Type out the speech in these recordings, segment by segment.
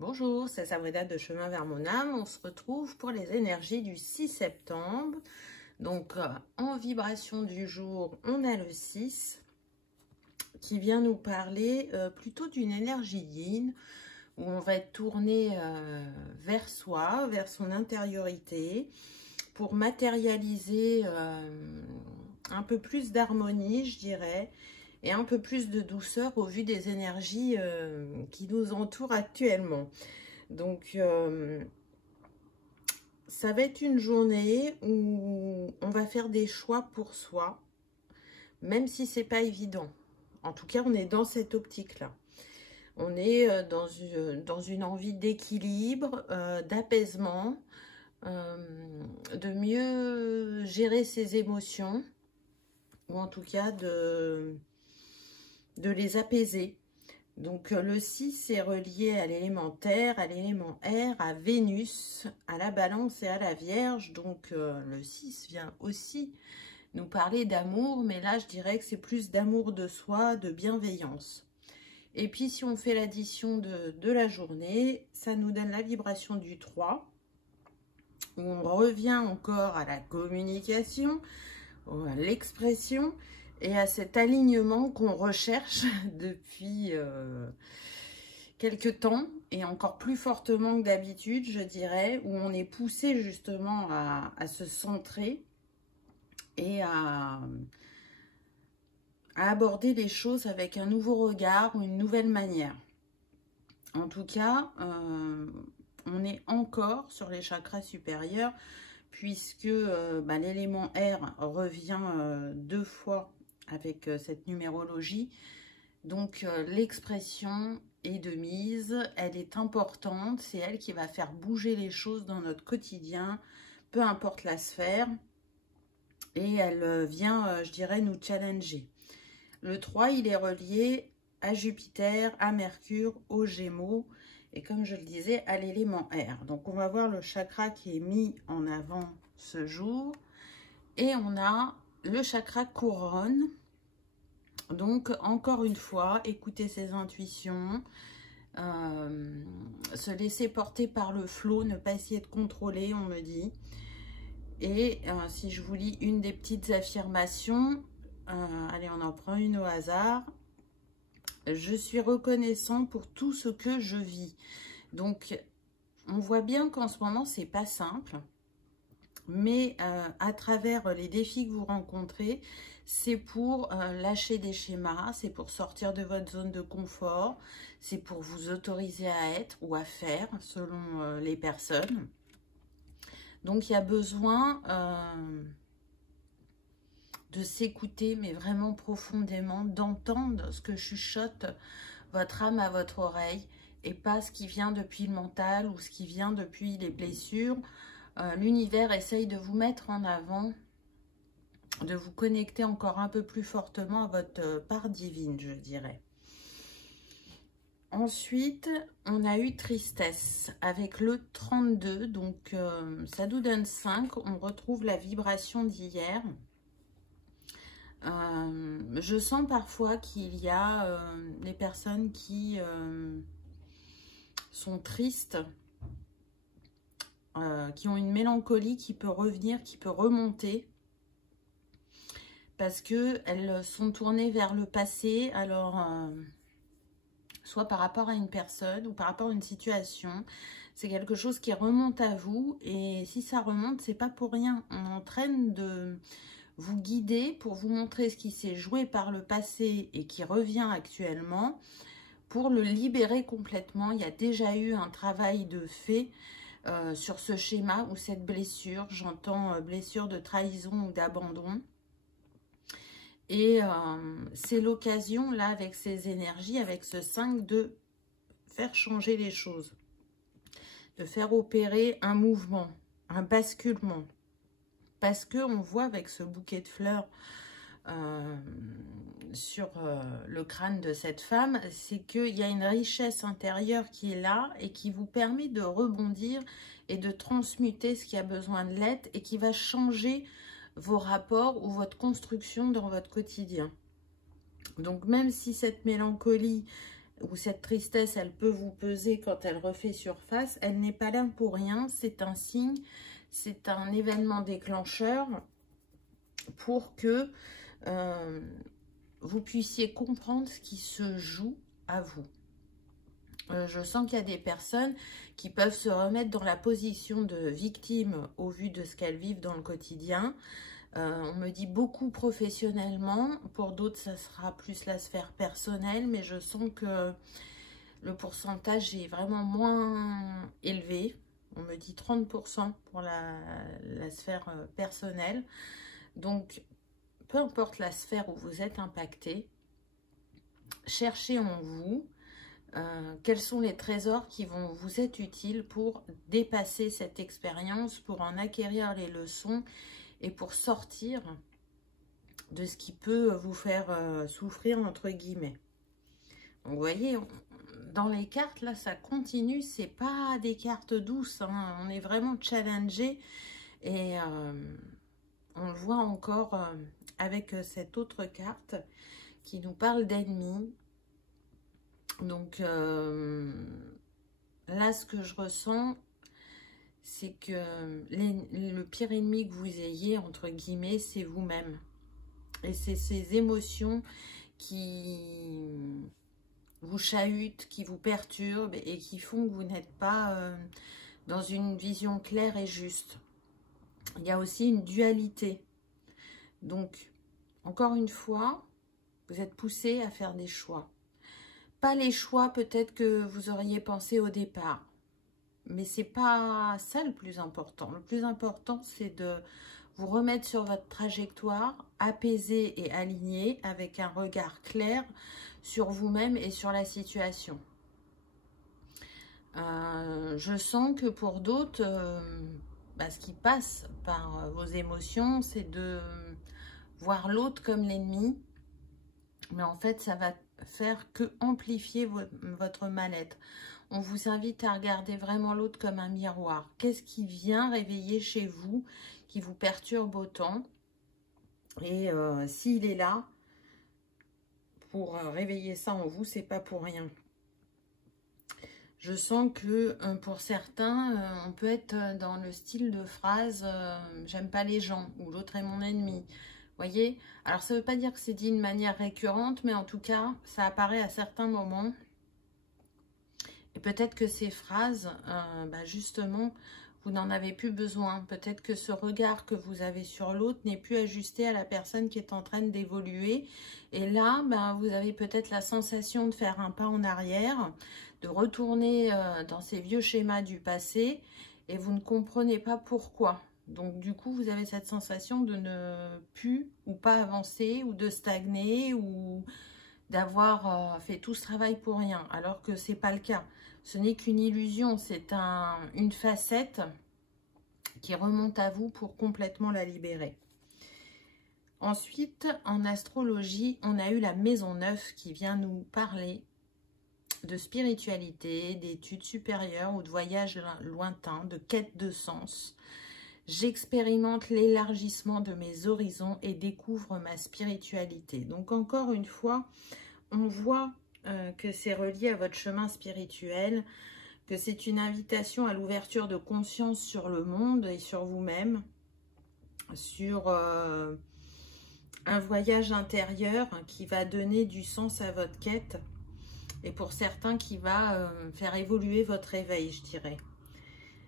Bonjour, c'est Sabrina de Chemin vers mon âme. On se retrouve pour les énergies du 6 septembre. Donc, en vibration du jour, on a le 6 qui vient nous parler plutôt d'une énergie yin où on va être tourné vers soi, vers son intériorité pour matérialiser un peu plus d'harmonie, je dirais, et un peu plus de douceur au vu des énergies qui nous entourent actuellement. Donc, ça va être une journée où on va faire des choix pour soi, même si c'est pas évident. En tout cas, on est dans cette optique-là. On est dans une envie d'équilibre, d'apaisement, de mieux gérer ses émotions, ou en tout cas de les apaiser. Donc le 6 est relié à l'élément terre, à l'élément air, à Vénus, à la balance et à la Vierge. Donc le 6 vient aussi nous parler d'amour, mais là je dirais que c'est plus d'amour de soi, de bienveillance. Et puis si on fait l'addition de la journée, ça nous donne la vibration du 3, où on revient encore à la communication, à l'expression, et à cet alignement qu'on recherche depuis quelques temps, et encore plus fortement que d'habitude, je dirais, où on est poussé justement à se centrer et à aborder les choses avec un nouveau regard ou une nouvelle manière. En tout cas, on est encore sur les chakras supérieurs, puisque l'élément air revient 2 fois avec cette numérologie. Donc l'expression est de mise, elle est importante, c'est elle qui va faire bouger les choses dans notre quotidien, peu importe la sphère, et elle vient, je dirais, nous challenger. Le 3, il est relié à Jupiter, à Mercure, aux Gémeaux, et comme je le disais, à l'élément air. Donc on va voir le chakra qui est mis en avant ce jour, et on a le chakra couronne. Donc, encore une fois, écouter ses intuitions, se laisser porter par le flot, ne pas essayer de contrôler, on me dit. Et si je vous lis une des petites affirmations, allez, on en prend une au hasard. Je suis reconnaissant pour tout ce que je vis. Donc, on voit bien qu'en ce moment, c'est pas simple. Mais à travers les défis que vous rencontrez, c'est pour lâcher des schémas, c'est pour sortir de votre zone de confort, c'est pour vous autoriser à être ou à faire selon les personnes. Donc il y a besoin de s'écouter, mais vraiment profondément, d'entendre ce que chuchote votre âme à votre oreille et pas ce qui vient depuis le mental ou ce qui vient depuis les blessures. L'univers essaye de vous mettre en avant, de vous connecter encore un peu plus fortement à votre part divine, je dirais. Ensuite, on a eu tristesse avec le 32, donc ça nous donne 5, on retrouve la vibration d'hier. Je sens parfois qu'il y a des personnes qui sont tristes, qui ont une mélancolie qui peut revenir, qui peut remonter, parce qu'elles sont tournées vers le passé, alors soit par rapport à une personne ou par rapport à une situation, c'est quelque chose qui remonte à vous, et si ça remonte, c'est pas pour rien, on est en train de vous guider pour vous montrer ce qui s'est joué par le passé et qui revient actuellement, pour le libérer complètement. Il y a déjà eu un travail de fait sur ce schéma ou cette blessure, j'entends blessure de trahison ou d'abandon. Et c'est l'occasion, là, avec ces énergies, avec ce 5, de faire changer les choses, de faire opérer un mouvement, un basculement. Parce qu'on voit avec ce bouquet de fleurs sur le crâne de cette femme, c'est qu'il y a une richesse intérieure qui est là et qui vous permet de rebondir et de transmuter ce qui a besoin de l'être et qui va changer vos rapports ou votre construction dans votre quotidien. Donc même si cette mélancolie ou cette tristesse, elle peut vous peser quand elle refait surface, elle n'est pas là pour rien. C'est un signe, c'est un événement déclencheur pour que vous puissiez comprendre ce qui se joue à vous. Je sens qu'il y a des personnes qui peuvent se remettre dans la position de victime au vu de ce qu'elles vivent dans le quotidien. On me dit beaucoup professionnellement, pour d'autres ça sera plus la sphère personnelle, mais je sens que le pourcentage est vraiment moins élevé. On me dit 30% pour la sphère personnelle. Donc, peu importe la sphère où vous êtes impacté, cherchez en vous quels sont les trésors qui vont vous être utiles pour dépasser cette expérience, pour en acquérir les leçons et pour sortir de ce qui peut vous faire souffrir, entre guillemets. Donc, vous voyez, dans les cartes, là, ça continue. C'est pas des cartes douces, hein. On est vraiment challengé. Et on le voit encore avec cette autre carte qui nous parle d'ennemis. Donc, là, ce que je ressens, c'est que le pire ennemi que vous ayez, entre guillemets, c'est vous-même. Et c'est ces émotions qui vous chahutent, qui vous perturbent et qui font que vous n'êtes pas dans une vision claire et juste. Il y a aussi une dualité. Donc, encore une fois, vous êtes poussé à faire des choix. Pas les choix peut-être que vous auriez pensé au départ. Mais c'est pas ça le plus important. Le plus important, c'est de vous remettre sur votre trajectoire, apaisé et aligné, avec un regard clair sur vous-même et sur la situation. Je sens que pour d'autres, ce qui passe par vos émotions, c'est de voir l'autre comme l'ennemi. Mais en fait, ça va faire que amplifier votre mal-être. On vous invite à regarder vraiment l'autre comme un miroir. Qu'est-ce qui vient réveiller chez vous, qui vous perturbe autant? Et s'il est là, pour réveiller ça en vous, c'est pas pour rien. Je sens que pour certains, on peut être dans le style de phrase « j'aime pas les gens » ou « l'autre est mon ennemi ». Voyez, alors ça ne veut pas dire que c'est dit de manière récurrente, mais en tout cas, ça apparaît à certains moments. Et peut-être que ces phrases, justement, vous n'en avez plus besoin. Peut-être que ce regard que vous avez sur l'autre n'est plus ajusté à la personne qui est en train d'évoluer. Et là, vous avez peut-être la sensation de faire un pas en arrière, de retourner dans ces vieux schémas du passé, et vous ne comprenez pas pourquoi. Donc, du coup, vous avez cette sensation de ne plus ou pas avancer, ou de stagner, ou d'avoir fait tout ce travail pour rien, alors que ce n'est pas le cas. Ce n'est qu'une illusion, c'est une facette qui remonte à vous pour complètement la libérer. Ensuite, en astrologie, on a eu la maison 9 qui vient nous parler de spiritualité, d'études supérieures ou de voyages lointains, de quête de sens. J'expérimente l'élargissement de mes horizons et découvre ma spiritualité. Donc encore une fois, on voit que c'est relié à votre chemin spirituel, que c'est une invitation à l'ouverture de conscience sur le monde et sur vous-même, sur un voyage intérieur qui va donner du sens à votre quête et pour certains qui va faire évoluer votre éveil, je dirais.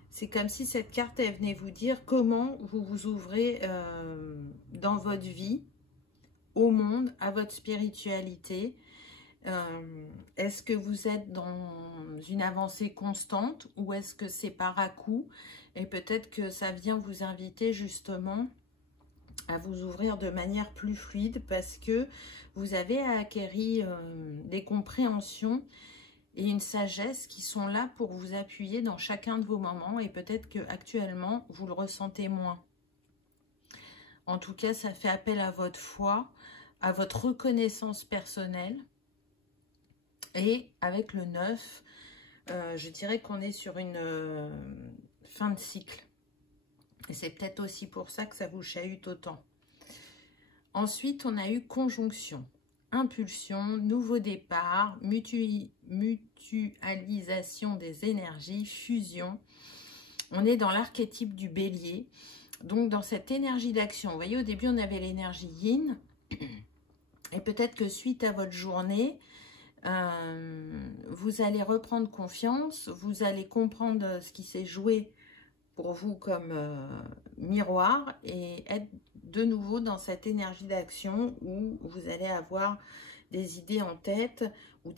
C'est comme si cette carte, elle venait vous dire comment vous vous ouvrez dans votre vie, au monde, à votre spiritualité. Est-ce que vous êtes dans une avancée constante ou est-ce que c'est par à-coup? Et peut-être que ça vient vous inviter justement à vous ouvrir de manière plus fluide parce que vous avez acquéri des compréhensions et une sagesse qui sont là pour vous appuyer dans chacun de vos moments et peut-être que actuellement vous le ressentez moins. En tout cas, ça fait appel à votre foi, à votre reconnaissance personnelle. Et avec le 9, je dirais qu'on est sur une fin de cycle. Et c'est peut-être aussi pour ça que ça vous chahute autant. Ensuite, on a eu conjonction. impulsion, nouveau départ, mutualisation des énergies, fusion. On est dans l'archétype du bélier. Donc, dans cette énergie d'action, vous voyez, au début, on avait l'énergie yin. Et peut-être que suite à votre journée, vous allez reprendre confiance, vous allez comprendre ce qui s'est joué pour vous comme miroir et être de nouveau dans cette énergie d'action où vous allez avoir des idées en tête ou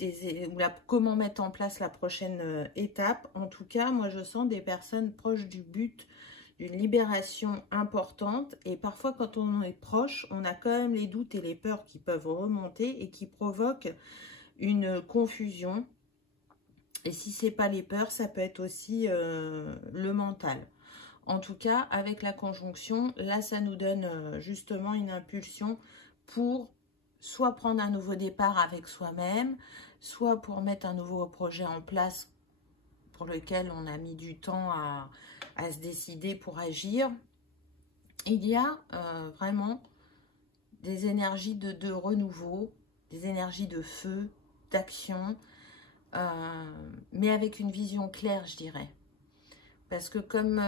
comment mettre en place la prochaine étape. En tout cas, moi je sens des personnes proches du but, d'une libération importante, et parfois quand on en est proche, on a quand même les doutes et les peurs qui peuvent remonter et qui provoquent une confusion. Et si ce n'est pas les peurs, ça peut être aussi le mental. En tout cas, avec la conjonction, là, ça nous donne justement une impulsion pour soit prendre un nouveau départ avec soi-même, soit pour mettre un nouveau projet en place pour lequel on a mis du temps à se décider pour agir. Il y a vraiment des énergies de renouveau, des énergies de feu, d'action, mais avec une vision claire, je dirais. Parce que comme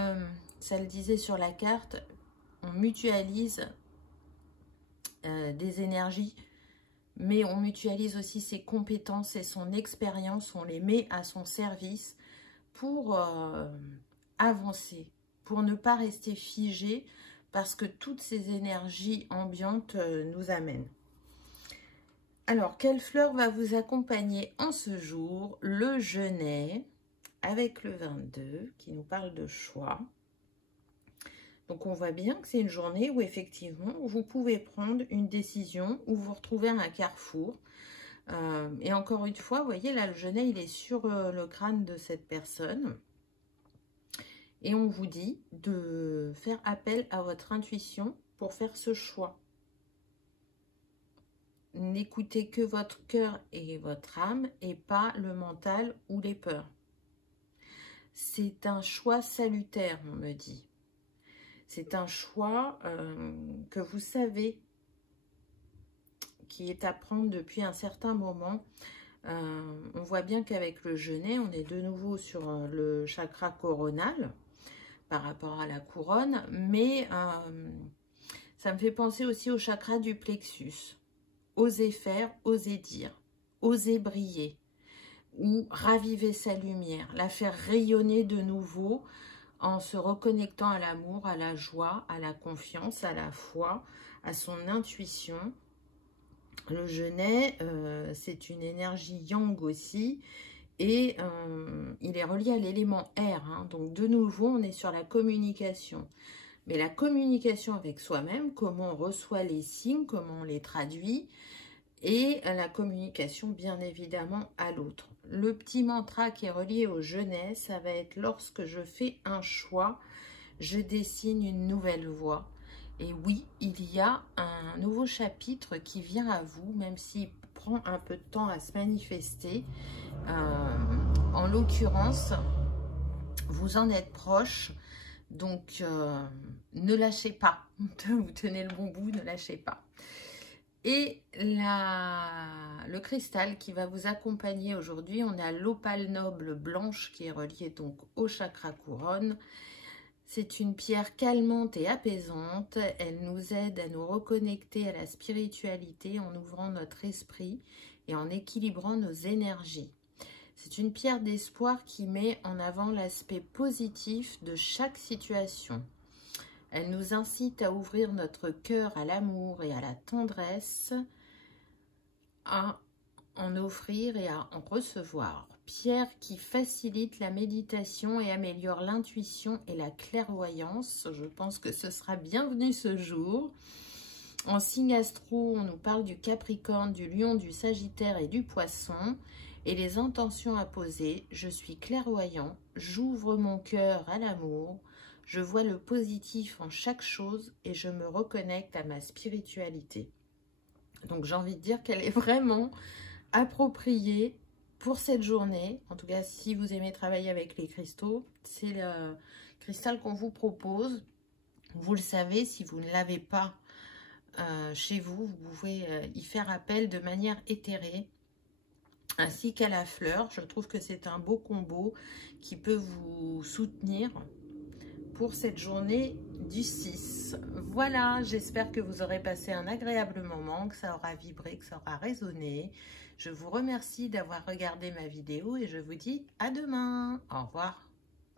ça le disait sur la carte, on mutualise des énergies, mais on mutualise aussi ses compétences et son expérience, on les met à son service pour avancer, pour ne pas rester figé, parce que toutes ces énergies ambiantes nous amènent. Alors, quelle fleur va vous accompagner en ce jour? Le genêt, avec le 22, qui nous parle de choix. Donc, on voit bien que c'est une journée où, effectivement, vous pouvez prendre une décision ou vous retrouver à un carrefour. Et encore une fois, vous voyez, là, le genêt, il est sur le crâne de cette personne. Et on vous dit de faire appel à votre intuition pour faire ce choix. N'écoutez que votre cœur et votre âme et pas le mental ou les peurs. C'est un choix salutaire, on me dit. C'est un choix que vous savez qui est à prendre depuis un certain moment. On voit bien qu'avec le genêt, on est de nouveau sur le chakra coronal par rapport à la couronne, mais ça me fait penser aussi au chakra du plexus. Oser faire, oser dire, oser briller ou raviver sa lumière, la faire rayonner de nouveau en se reconnectant à l'amour, à la joie, à la confiance, à la foi, à son intuition. Le genêt, c'est une énergie yang aussi, et il est relié à l'élément air, hein. Donc de nouveau, on est sur la communication. Mais la communication avec soi-même, comment on reçoit les signes, comment on les traduit, et la communication bien évidemment à l'autre. Le petit mantra qui est relié au genêt, ça va être: lorsque je fais un choix, je dessine une nouvelle voie. Et oui, il y a un nouveau chapitre qui vient à vous, même s'il prend un peu de temps à se manifester. En l'occurrence, vous en êtes proche, donc ne lâchez pas. Vous tenez le bon bout, ne lâchez pas. Et le cristal qui va vous accompagner aujourd'hui, on a l'opale noble blanche qui est reliée donc au chakra couronne. C'est une pierre calmante et apaisante. Elle nous aide à nous reconnecter à la spiritualité en ouvrant notre esprit et en équilibrant nos énergies. C'est une pierre d'espoir qui met en avant l'aspect positif de chaque situation. Elle nous incite à ouvrir notre cœur à l'amour et à la tendresse, à en offrir et à en recevoir. Pierre qui facilite la méditation et améliore l'intuition et la clairvoyance. Je pense que ce sera bienvenu ce jour. En signe astro, on nous parle du Capricorne, du Lion, du Sagittaire et du Poisson. Et les intentions à poser: je suis clairvoyant, j'ouvre mon cœur à l'amour, je vois le positif en chaque chose et je me reconnecte à ma spiritualité. Donc j'ai envie de dire qu'elle est vraiment appropriée pour cette journée. En tout cas, si vous aimez travailler avec les cristaux, c'est le cristal qu'on vous propose. Vous le savez, si vous ne l'avez pas, chez vous. Vous pouvez y faire appel de manière éthérée, ainsi qu'à la fleur. Je trouve que c'est un beau combo qui peut vous soutenir pour cette journée du 6. Voilà, j'espère que vous aurez passé un agréable moment, que ça aura vibré, que ça aura résonné. Je vous remercie d'avoir regardé ma vidéo et je vous dis à demain. Au revoir.